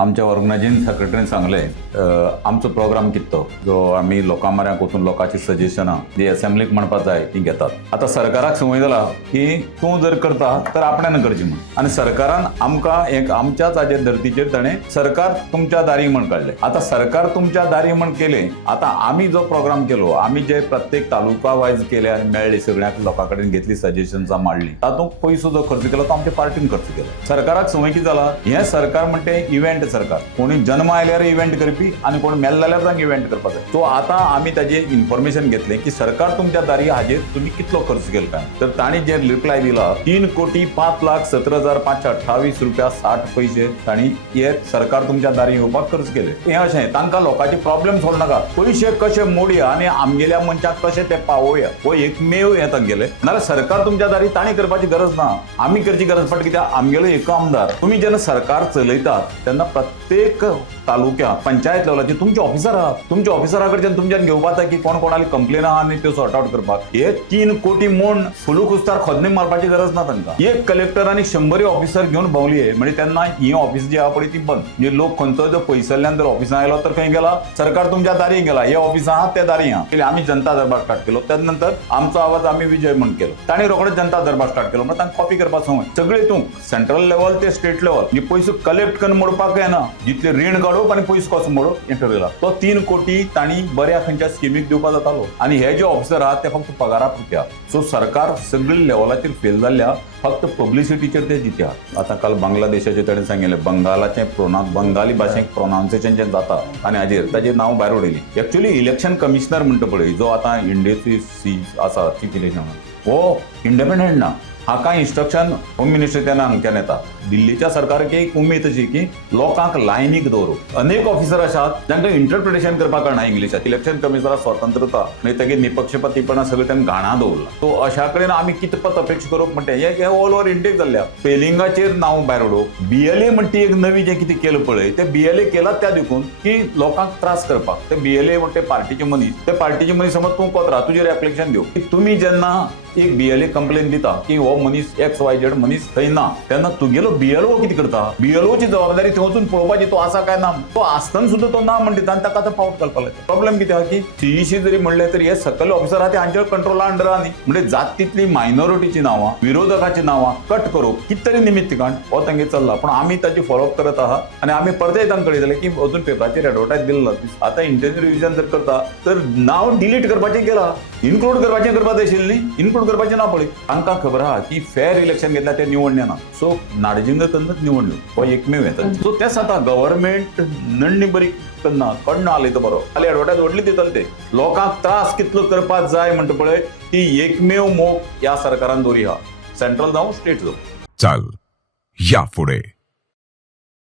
आमच्या ऑर्गनायझिंग सेक्रेटरीन सांगले आमचो प्रोग्राम कितो जो आम्ही लोकां म्हऱ्यांत वचून लोकांची सजेशनां जी असेंब्लीक म्हणपाक जाय ती घेतात. आता सरकाराक संवय जाला की तूं जर करता तर आपणान करची म्हण, आनी सरकारान आमकां एक आमच्याच हाजेर धर्तीचेर ताणें सरकार तुमच्या दारी म्हण काडले. आता सरकार तुमच्या दारी म्हण केले. आता आमी जो प्रोग्राम केलो, आमी जे प्रत्येक तालुका वायज केले आनी मेळ्ळे सगळ्याक लोकां कडेन घेतली सजेशन्सां मांडली, तातूंत पयसो जो खर्च केलो तो आमच्या पार्टीन खर्च केलो. सरकाराक संवय कितें जाला, हें सरकार म्हणटे इव्हेंट सरकार, कोणी जन्म आयल्यार इव्हेंट करपी आणि कोणी मेल्ले जाल्यार तांकां इव्हेंट करपाक जाय. सो आतां आमी ताजेर इन्फॉर्मेशन घेतलें की सरकार तुमच्या दारी हाजेर तुमी कितलो खर्च केलो काय. तर तांणी जे रिप्लाय दिला 3,05,17,528 रुपया 60 पैसे तांणी हे सरकार तुमच्या दारी येवपाक खर्च केले. हें अशें तांकां लोकांचे प्रॉब्लेम सोडूं नाका, पयशे कशे मोडया आनी आमगेल्या मनशाक कशे ते पावोवया हो एकमेव हें तांक गेले. नाल्यार सरकार तुमच्या दारी तांणी करपाची गरज ना, आमी करची गरज पडटा. कित्याक आमगेलो एक आमदार, तुमी जेन्ना सरकार चलयतात तेन्ना प्रत्येक तालुक्या पंचायत लेवलाची तुमचे ऑफिसर आहात. तुमच्या ऑफिसरा कडच्यान तुमच्यान घेवपाक जाय की कोण कोणाली कंप्लेन आहा आनी त्यो सॉर्ट आउट करपाक. हे 3 कोटी म्हूण फुलुकुस्तार खोदणी मारपाची गरज ना तांकां. एक कलेक्टर आनी 100 ऑफिसर घेवन भोंवली म्हणजे तेन्ना ही ऑफिस जी आहा पळय ती बंद. म्हणजे लोक खंयचो जर पयसल्ल्यान जर ऑफिसां आयलो तर खंय गेला, सरकार तुमच्या दारी गेला, हे ऑफिसां आहात त्या दारी आहा. आमी जनता दरबार स्टार्ट केलो, त्यानंतर आमचो आवाज आमी विजय म्हण केलो. तांणी रोखडेच जनता दरबार स्टार्ट केलो. म्हणजे तांकां कॉपी करपाक संवय सगळे तूं सेंट्रल लेवल ते स्टेट लेवल म्हणजे पयसो कलेक्ट करून मोडपाक येना, जितले रीण काडप आनी पयसो कसो मोडप हें ठरयला. तो 3 कोटी तांणी बऱ्या खंयच्या स्किमीक दिवपाक जातालो आनी हे जे ऑफिसर आहात ते फक्त पगारा पुरत्या. सो सरकार सगळ्या लेवलाचेर फेल जाल्ल्या, फक्त पब्लिसिटीचेर ते जित्या. आता काल बांगलादेशाचे ताणें सांगिल्लें बंगालाचें बंगाली भाशेक प्रोनाउन्सिएशन जें जाता आनी ताजेर नांव भायर उडयली. एक्चुअली इलेक्शन कमिशनर म्हणटा पळय जो आतां इंडियेचो आसा चीफ इलेक्शन, हो इंडिपेंडंट ना. हाका इन्स्ट्रक्शन होम मिनिस्ट्रींतल्यान हांगच्यान येता. दिल्लीच्या सरकाराक एक उमेद अशी की लोकांक लायनीक दवरप. अनेक ऑफिसर आसात जांकां इंटरप्रिटेशन करपाक कळना इंग्लिशात. इलेक्शन कमिशनराक स्वतंत्रता म्हणजे तेगे निपक्षपातीपणा सगळें तांणी घाणा दवरला. सो अशा कडेन आमी कितपत अपेक्षा करप म्हणटा हे ऑल ओव्हर इंडियेक जाल्ल्या. स्पेलिंगाचेर नांव भायर उडोवप. BLA म्हणटी एक नवी जें कितें केलें पळय ते BLA केलां त्या देखून की लोकांक त्रास करपाक. ते BLA म्हणटे पार्टीचे मनीस, ते पार्टीचे मनीस समज तूं कोत्रा तुजेर एप्लिकेशन दिवप की तुमी जेन्ना एक BLA कंप्लेन दिता की हो मनीस XYZ मनीस थंय ना, तेन्ना तुगेलो BLO कितें करता, BLOची जबाबदारी थंय वचून पळोवपाची तो आसा काय ना. तो आसतना सुद्दां तो ना म्हणटा आनी ताका तो फावट घालपाक लागता. प्रॉब्लेम कितें आहा की CEC जरी म्हणलें तरी हे सकल ऑफिसर आहा ते हांच्या कंट्रोला अंडर आहा न्ही. म्हणजे जात तितली मायनॉरिटीची नांवां, विरोधकाची नांवां कट करप कितें तरी निमित्त काण हो तांगे चल्ला. पूण आमी ताची फॉलोअप करत आहा आनी आमी परते तांकां कळयतले की अजून पेपराचेर एडवर्टायज दिल्लो. आतां इंटरनल रिव्हिजन जर करता तर नांव डिलीट करपाचें केलां, इन्क्लूड करपाचें करपाक जाय आशिल्ली, इन्क्लूड करपाचें ना पळय. तांकां खबर आहा की फेअर इलेक्शन घेतल्या ते निवडणें ना. सो नाडजिंग तेन्नाच निवडणूक हो एकमेव येता. सो तेच आतां गव्हर्नमेंट नडणी बरी करना, कडना आले तो बरो आले एडवर्टायज व्हडली दिताले ते. लोकांक त्रास कितलो करपाक जाय म्हणटा पळय ती एकमेव मोख ह्या सरकारान दवरी आहा, सेंट्रल जावं स्टेट जावं. चल या पुढे.